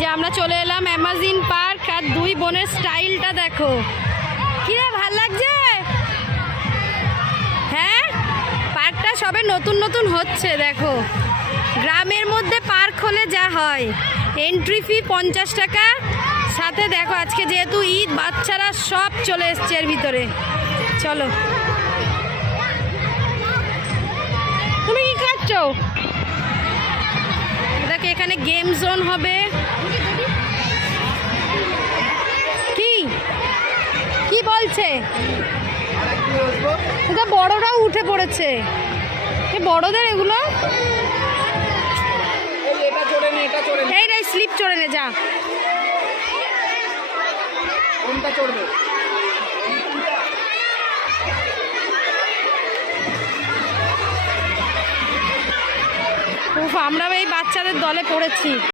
যে আমরা চলে এলাম অ্যামাজিন পার্ক, আর দুই বোনের স্টাইলটা দেখো কিরে, ভাল লাগছে? হ্যাঁ, পার্কটা সবে নতুন নতুন হচ্ছে। দেখো, গ্রামের মধ্যে পার্ক হলে যা হয়, এন্ট্রি ফি 50 টাকা, সাথে দেখো আজকে যেহেতু ঈদ, বাচ্চারা সব চলে এসছে এর ভিতরে। চলো, তুমি কি খাচ্ছ? দেখো এখানে গেম জোন হবে। কি কি বলছে? এটা বড়রাও উঠে পড়েছে। বড়দের এগুলো, এই রে স্লিপ চড়ে নে, যা। কোনটা চড়বে? উফ, আমরাও এই বাচ্চাদের দলে পড়েছি।